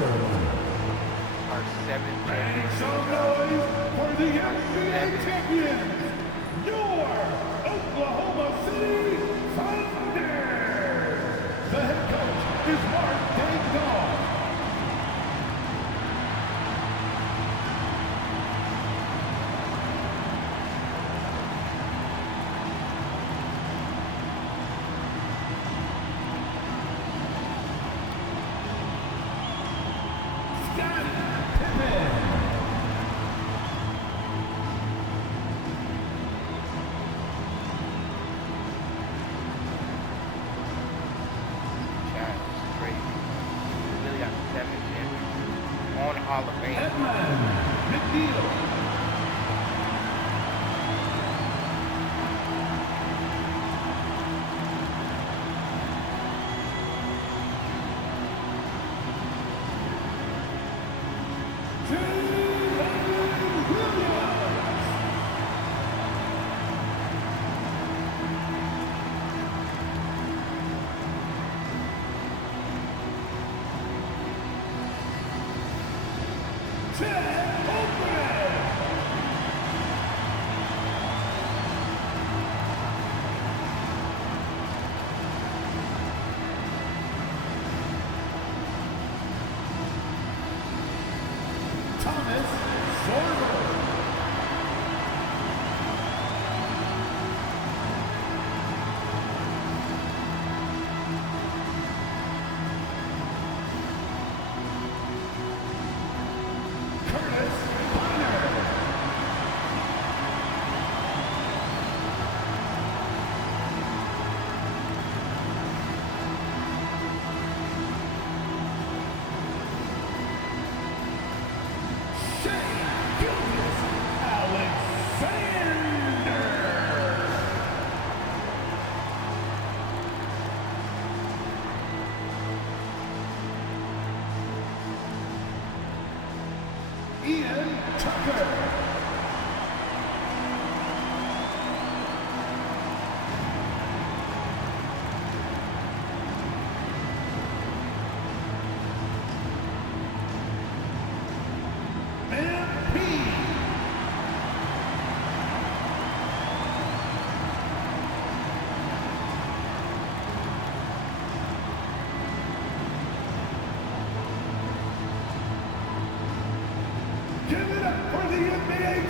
ceremony. Our seventh Make some championship. noise for the NBA champions, your Oklahoma City Thunder. The head coach is Mark Daigneault. Hall of Fame.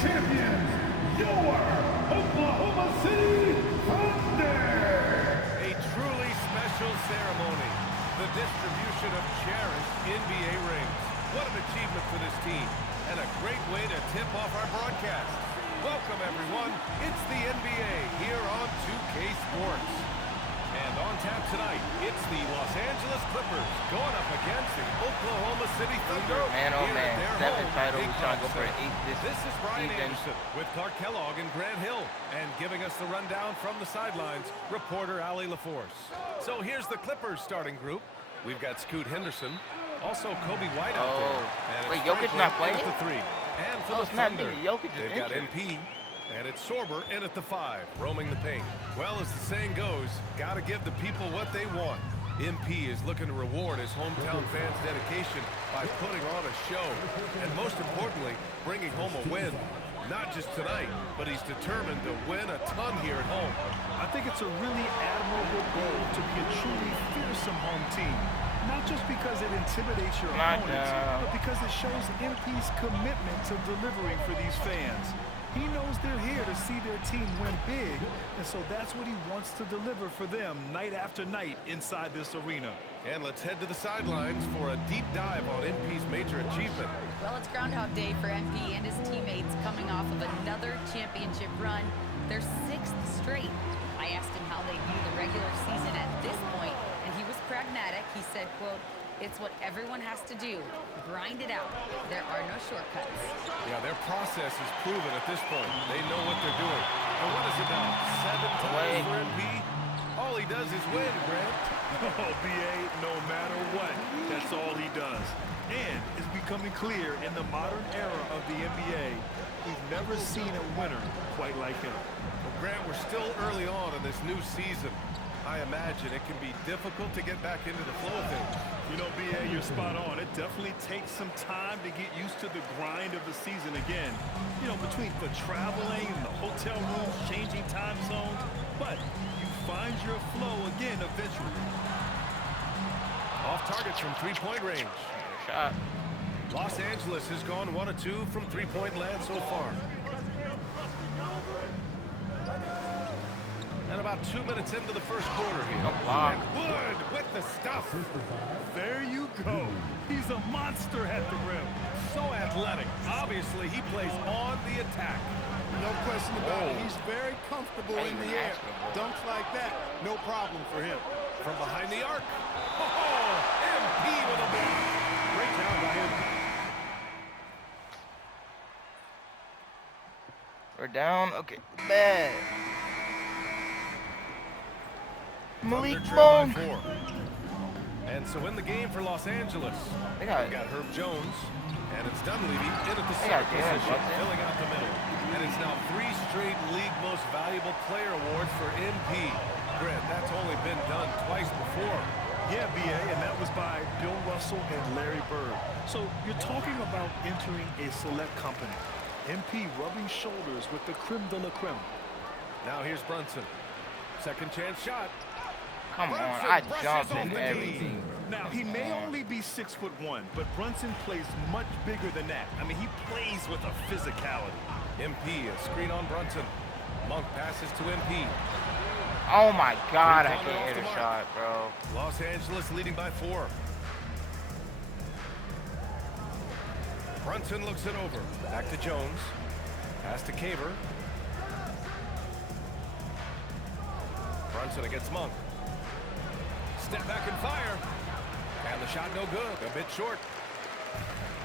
Champions, your Oklahoma City Thunder. A truly special ceremony. The distribution of cherished NBA rings. What an achievement for this team, and a great way to tip off our broadcast. Welcome, everyone. It's the NBA here on 2K Sports. And on tap tonight, it's the Los Angeles Clippers going up against the Oklahoma City Thunder. Man, oh man, 7th title. We're trying to go for an 8th this is Brian Anderson with Clark Kellogg and Grant Hill. And giving us the rundown from the sidelines, reporter Ali LaForce. So here's the Clippers starting group. We've got Scoot Henderson, also Kobe White out there. And wait, Jokic not playing? At the 3. And for the Thunder, they've got MP. And it's Sorber in at the 5, roaming the paint. Well, as the saying goes, gotta give the people what they want. MP is looking to reward his hometown fans' dedication by putting on a show. And most importantly, bringing home a win. Not just tonight, but he's determined to win a ton here at home. I think it's a really admirable goal to be a truly fearsome home team. Not just because it intimidates your opponents, but because it shows MP's commitment to delivering for these fans. He knows they're here to see their team win big, and so that's what he wants to deliver for them night after night inside this arena. And let's head to the sidelines for a deep dive on MP's major achievement. Well, it's Groundhog Day for MP and his teammates coming off of another championship run, their 6th straight. I asked him how they view the regular season at this point, and he was pragmatic. He said, quote, "It's what everyone has to do. Grind it out. There are no shortcuts." Yeah, their process is proven at this point. They know what they're doing. And what is it now? 7 times for MP? All he does is win, Grant. Oh, BA, no matter what, that's all he does. And it's becoming clear in the modern era of the NBA, we've never seen a winner quite like him. Well, Grant, we're still early on in this new season. I imagine it can be difficult to get back into the flow of things. You know, B.A., you're spot on. It definitely takes some time to get used to the grind of the season again. You know, between the traveling and the hotel rooms, changing time zones. But you find your flow again eventually. Off targets from three-point range. Shot. Los Angeles has gone 1 of 2 from three-point land so far. And about 2 minutes into the first quarter here. Oh, wow. And Wood with the stuff. There you go. He's a monster at the rim. So athletic. Obviously, he plays on the attack. No question about it. He's very comfortable in the air. Dunks like that, no problem for him. From behind the arc. Oh, MP with a block. Great job by him. We're down. Okay. Bad. Malik Monk. And so in the game for Los Angeles, They we got Herb Jones, and it's Dunleavy in at the center position, filling out the middle. And it's now 3 straight league most valuable player awards for MP. Grant, that's only been done twice before. Yeah, B.A., and that was by Bill Russell and Larry Bird. So you're talking about entering a select company. MP rubbing shoulders with the creme de la creme. Now here's Brunson. Second chance shot. Come on, I jumped in everything. Now, he may only be 6'1", but Brunson plays much bigger than that. I mean, he plays with a physicality. MP, a screen on Brunson. Monk passes to MP. Oh my God, I can't hit a shot, bro. Los Angeles leading by 4. Brunson looks it over. Back to Jones. Pass to Caver. Brunson against Monk. Step back and fire. And the shot no good. A bit short.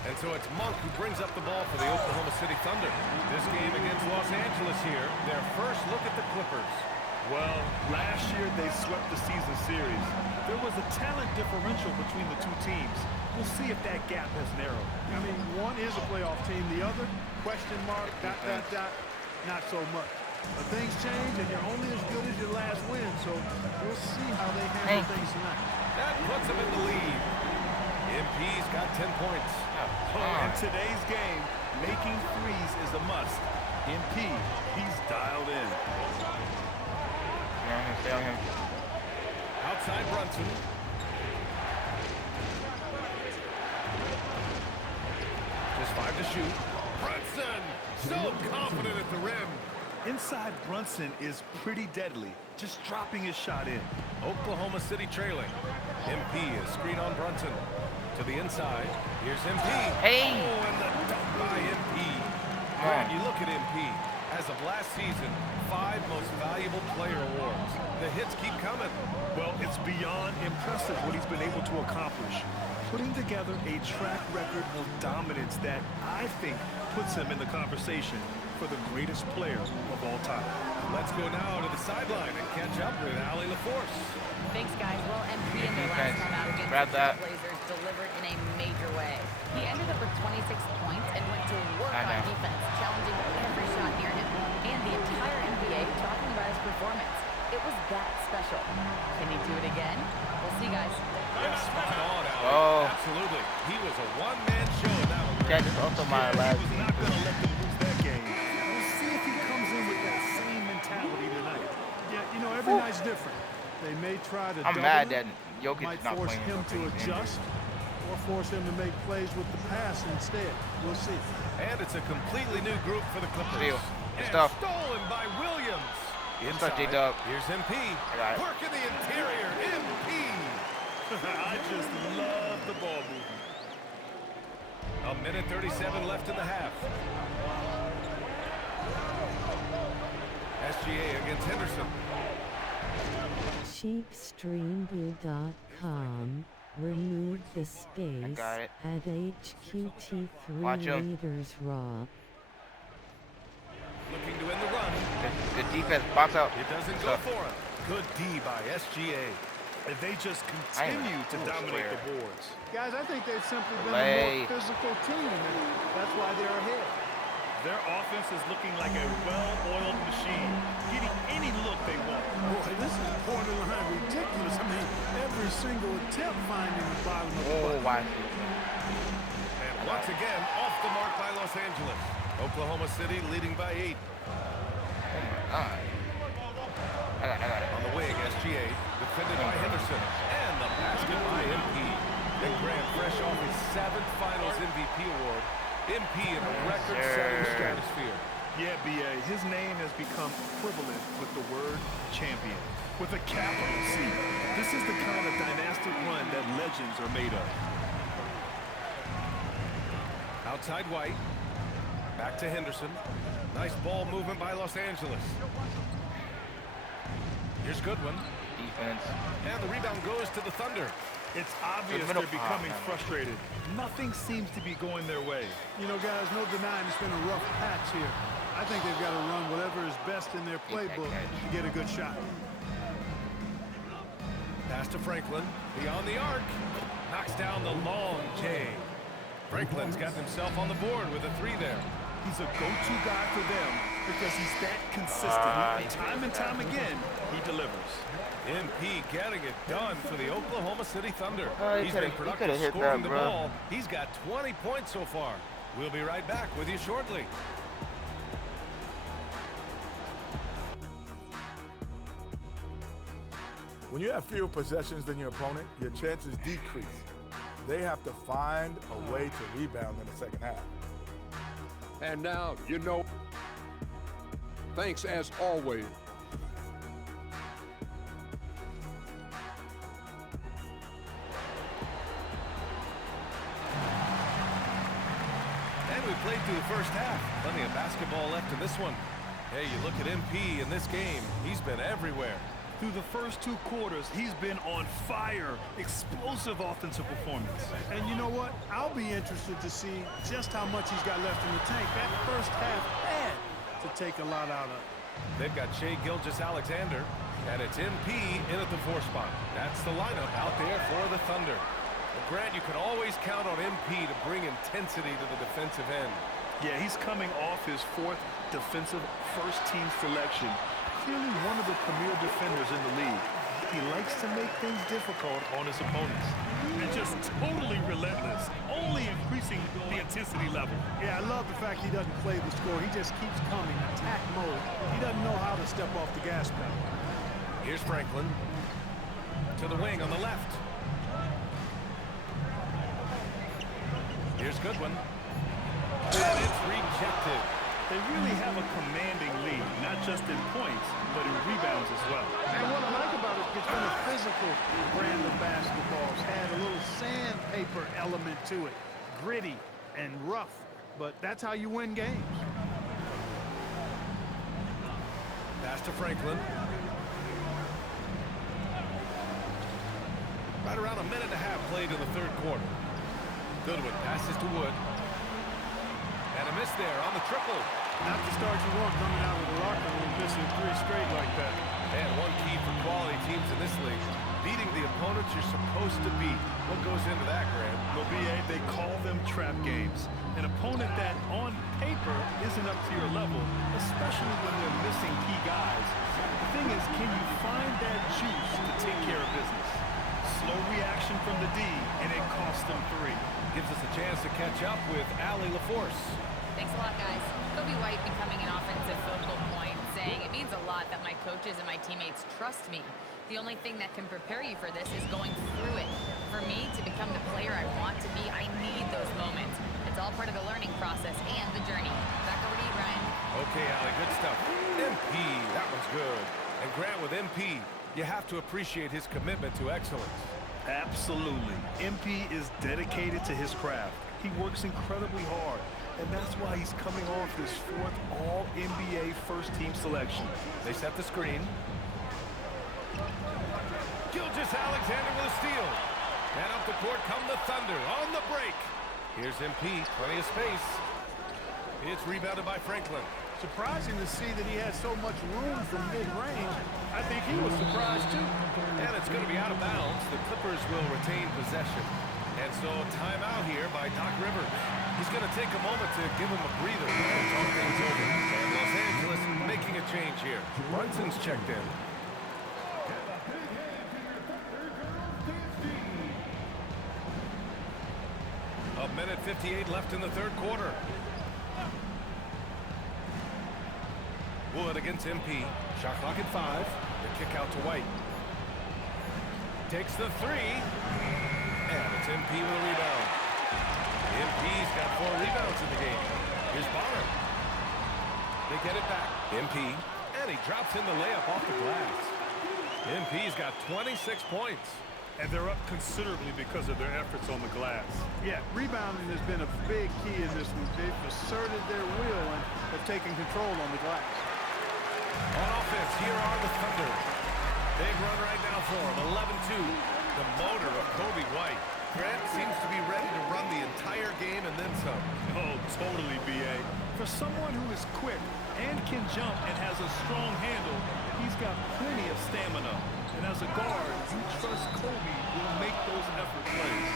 And so it's Monk who brings up the ball for the Oklahoma City Thunder. This game against Los Angeles here, their first look at the Clippers. Well, last year they swept the season series. There was a talent differential between the two teams. We'll see if that gap has narrowed. I mean, one is a playoff team. The other, question mark, ... not so much. But things change, and you're only as good as your last win, so we'll see how they handle things tonight. That puts them in the lead. MP's got 10 points. In today's game, making threes is a must. MP, he's dialed in. Outside Brunson. Just 5 to shoot. Brunson, so confident at the rim. Inside Brunson is pretty deadly, just dropping his shot in. Oklahoma City trailing. MP is screen on Brunson. To the inside. Here's MP. Hey! Oh, and the dunk by MP. And you look at MP. As of last season, 5 most valuable player awards. The hits keep coming. Well, it's beyond impressive what he's been able to accomplish. Putting together a track record of dominance that I think puts him in the conversation for the greatest player of all time. Let's go now to the sideline and catch up with Allie LaForce. Thanks, guys. Well, MP in their last time out against the Blazers delivered in a major way. He ended up with 26 points and went to work on defense, challenging every shot near him. And the entire NBA talking about his performance. It was that special. Can he do it again? We'll see, guys. Yeah, spot on, Allie. Oh. Absolutely. He was a one-man show in that one. That is also my last He was not going to let them lose that game. We'll see if he comes in with that same mentality tonight. Yeah, you know, every night's different. They may try to I'm mad that Jokic might is not force playing. him to adjust or force him to make plays with the pass instead. We'll see. And it's a completely new group for the Clippers. Good And stuff. stolen by Williams. Inside. Here's MP. Work in the interior. MP. I just love the ball movement. A minute 37 left in the half. SGA against Henderson. Cheapstreamblue.com removed the space at HQT3 liters raw. Looking to win the run. Good defense. Box out. It doesn't go for him. Good D by SGA. And they just continue to dominate the boards. Guys, I think they've simply been a more physical team, and that's why they're ahead. Their offense is looking like a well-oiled machine, getting any look they want. Boy, this is borderline ridiculous. I mean, every single attempt finding the bottom of the Oh, bucket. watch. And once again, off the mark by Los Angeles. Oklahoma City leading by 8. I got it. On the wing, SGA, defended by Henderson. And the basket by MP. And Grant, fresh off his 7th Finals MVP award. MP in a record-setting stratosphere. Yeah, B.A., his name has become equivalent with the word champion, with a capital C. This is the kind of dynastic run that legends are made of. Outside White. Back to Henderson. Nice ball movement by Los Angeles. Here's Goodwin. Defense. And the rebound goes to the Thunder. It's obvious they're becoming frustrated. Nothing seems to be going their way. You know, guys, no denying it's been a rough patch here. I think they've got to run whatever is best in their playbook to get a good shot. Pass to Franklin. Beyond the arc. Knocks down the long J. Franklin's got himself on the board with a 3 there. He's a go-to guy for them because he's that consistent. Time and time again, he delivers. MP getting it done for the Oklahoma City Thunder. He He's been productive hit scoring that, the ball. He's got 20 points so far. We'll be right back with you shortly. When you have fewer possessions than your opponent, your chances decrease. They have to find a way to rebound in the second half. And now, you know, thanks as always. And we played through the first half. Plenty of basketball left in this one. Hey, you look at MP in this game, he's been everywhere. Through the first 2 quarters, he's been on fire. Explosive offensive performance. And you know what? I'll be interested to see just how much he's got left in the tank. That first half had to take a lot out of it. They've got Shai Gilgeous-Alexander, and it's MP in at the 4 spot. That's the lineup out there for the Thunder. Well, Grant, you can always count on MP to bring intensity to the defensive end. Yeah, he's coming off his 4th defensive first-team selection. Clearly one of the premier defenders in the league. He likes to make things difficult on his opponents. And just totally relentless, only increasing the intensity level. Yeah, I love the fact he doesn't play the score. He just keeps coming, attack mode. He doesn't know how to step off the gas pedal. Here's Franklin. To the wing on the left. Here's Goodwin. And it's rejected. They really have a commanding lead, not just in points, but in rebounds as well. And what I like about it, it's been a physical brand of basketball. It's had a little sandpaper element to it. Gritty and rough, but that's how you win games. Pass to Franklin. Right around a minute and a half played in the 3rd quarter. Goodwin passes to Wood. And a miss there on the triple. Not the start you want coming out of the locker room missing 3 straight like that. And one key for quality teams in this league, beating the opponents you're supposed to beat. What goes into that, Graham? Well, B.A., they call them trap games. An opponent that, on paper, isn't up to your level, especially when they're missing key guys. The thing is, can you find that juice to take care of business? Slow reaction from the D, and it costs them 3. Gives us a chance to catch up with Allie LaForce. Thanks a lot, guys. Kobe White becoming an offensive focal point, saying it means a lot that my coaches and my teammates trust me. The only thing that can prepare you for this is going through it. For me to become the player I want to be, I need those moments. It's all part of the learning process and the journey. Back over to you, Ryan. Okay, Allie, good stuff. MP, that was good. And Grant, with MP, you have to appreciate his commitment to excellence. Absolutely. MP is dedicated to his craft. He works incredibly hard, and that's why he's coming off his 4th All-NBA first-team selection. They set the screen. Gilgeous-Alexander with a steal. And up the court come the Thunder on the break. Here's MP, plenty of space. It's rebounded by Franklin. Surprising to see that he had so much room from mid-range. I think he was surprised too. And it's going to be out of bounds. The Clippers will retain possession. And so timeout here by Doc Rivers. He's going to take a moment to give him a breather and talk things over. And Los Angeles making a change here. Brunson's checked in. A minute 58 left in the third quarter. Wood against MP. Shot clock at 5. The kick out to White. Takes the 3. And it's MP with a rebound. MP's got 4 rebounds in the game. Here's Bonner. They get it back. MP. And he drops in the layup off the glass. MP's got 26 points. And they're up considerably because of their efforts on the glass. Yeah, rebounding has been a big key in this one. They've asserted their will and have taken control on the glass. On offense, here are the Thunder. Big run right now for him, 11-2. The motor of Kobe White. Grant seems to be ready to run the entire game and then some. Oh, totally, B.A. For someone who is quick and can jump and has a strong handle, he's got plenty of stamina. And as a guard, you trust Kobe will make those effort plays.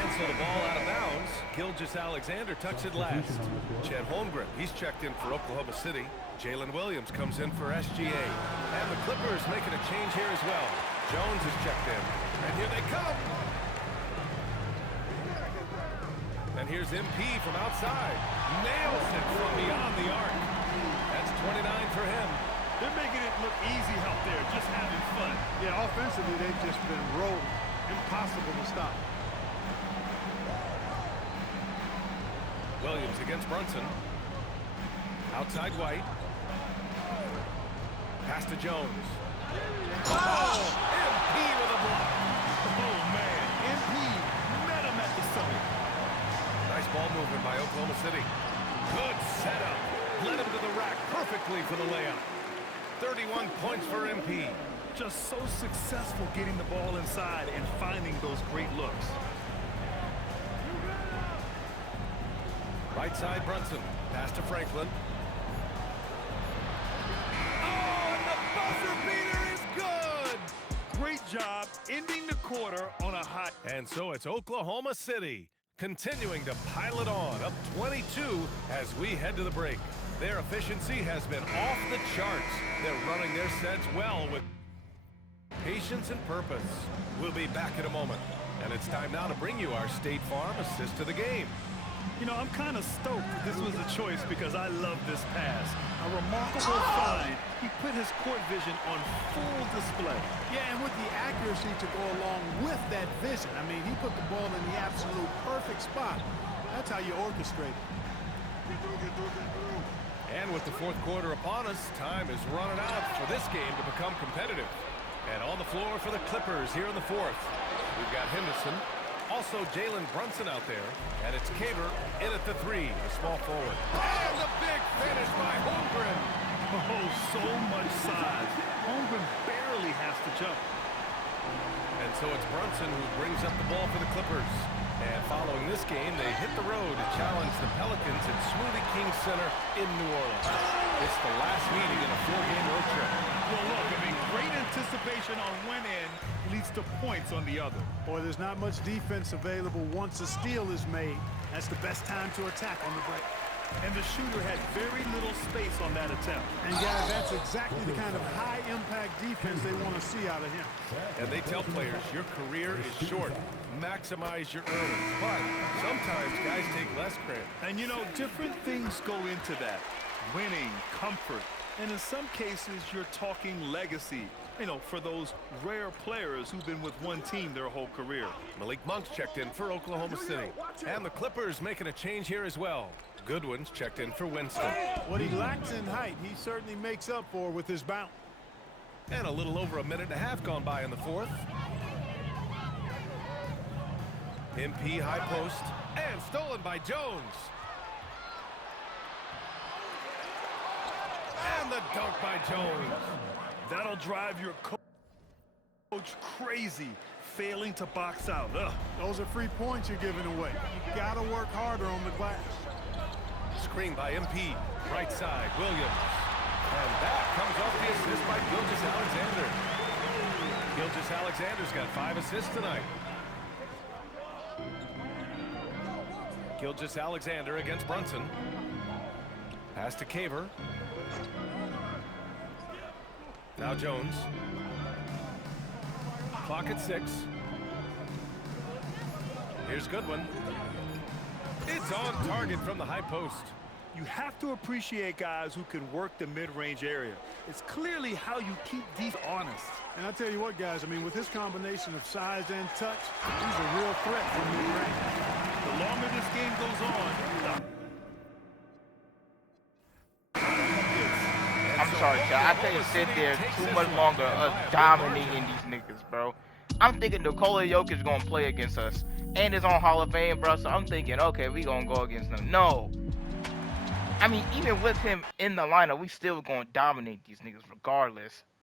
And so the ball out of bounds. Gilgeous-Alexander tucks it last. Chet Holmgren, he's checked in for Oklahoma City. Jalen Williams comes in for SGA. And the Clippers making a change here as well. Jones is checked in. And here they come. And here's MP from outside. Nails it from beyond the arc. That's 29 for him. They're making it look easy out there, just having fun. Yeah, offensively, they've just been rolling. Impossible to stop. Williams against Brunson. Outside White. Pass to Jones. Oh! MP with a block. Oh, man. MP met him at the summit. Nice ball movement by Oklahoma City. Good setup. Led him to the rack perfectly for the layup. 31 points for MP. Just so successful getting the ball inside and finding those great looks. Right side Brunson. Pass to Franklin. Oh, and the buzzer beater is good! Great job ending the quarter on a hot. And so it's Oklahoma City continuing to pile it on, up 22 as we head to the break. Their efficiency has been off the charts. They're running their sets well with patience and purpose. We'll be back in a moment. And it's time now to bring you our State Farm assist to the game. You know, I'm kind of stoked that this was a choice because I love this pass. A remarkable find. He put his court vision on full display. Yeah, and with the accuracy to go along with that vision. I mean, he put the ball in the absolute perfect spot. That's how you orchestrate it. And with the fourth quarter upon us, time is running out for this game to become competitive. And on the floor for the Clippers here in the fourth, we've got Henderson, also Jalen Brunson out there, and it's Caver in at the 3, the small forward. And the big finish by Holmgren. Oh, so much size. Holmgren barely has to jump. And so it's Brunson who brings up the ball for the Clippers. And following this game, they hit the road to challenge the Pelicans at Smoothie King Center in New Orleans. It's the last meeting in a 4-game road trip. Well, look, I mean, great anticipation on one end leads to points on the other. Boy, there's not much defense available once a steal is made. That's the best time to attack on the break. And the shooter had very little space on that attempt. And guys, that's exactly the kind of high-impact defense they want to see out of him. And they tell players, your career is short. Maximize your earnings. But sometimes guys take less credit. And, you know, different things go into that. Winning, comfort, and in some cases, you're talking legacy. You know, for those rare players who've been with one team their whole career. Malik Monk's checked in for Oklahoma City. And the Clippers making a change here as well. Goodwin's checked in for Winston. What he lacks in height, he certainly makes up for with his bounce. And a little over a minute and a half gone by in the fourth. MP high post. And stolen by Jones. And the dunk by Jones. That'll drive your coach crazy, failing to box out. Ugh. Those are free points you're giving away. You gotta work harder on the glass. Screen by MP. Right side, Williams. And that comes off the assist by Gilgeous-Alexander. Gilgeous-Alexander's got 5 assists tonight. Gilgeous-Alexander against Brunson. Pass to Caver. Now Jones. Clock at 6. Here's Goodwin. It's on target from the high post. You have to appreciate guys who can work the mid-range area. It's clearly how you keep defense honest. And I tell you what, guys, I mean, with his combination of size and touch, he's a real threat from mid-range. The longer this game goes on, I'm sorry, Chad. I can't sit there too much longer dominating these niggas, bro. I'm thinking Nikola Jokic gonna play against us. And it's on Hall of Fame, bro. So I'm thinking, okay, we gonna go against them. No. I mean, even with him in the lineup, we still gonna dominate these niggas regardless.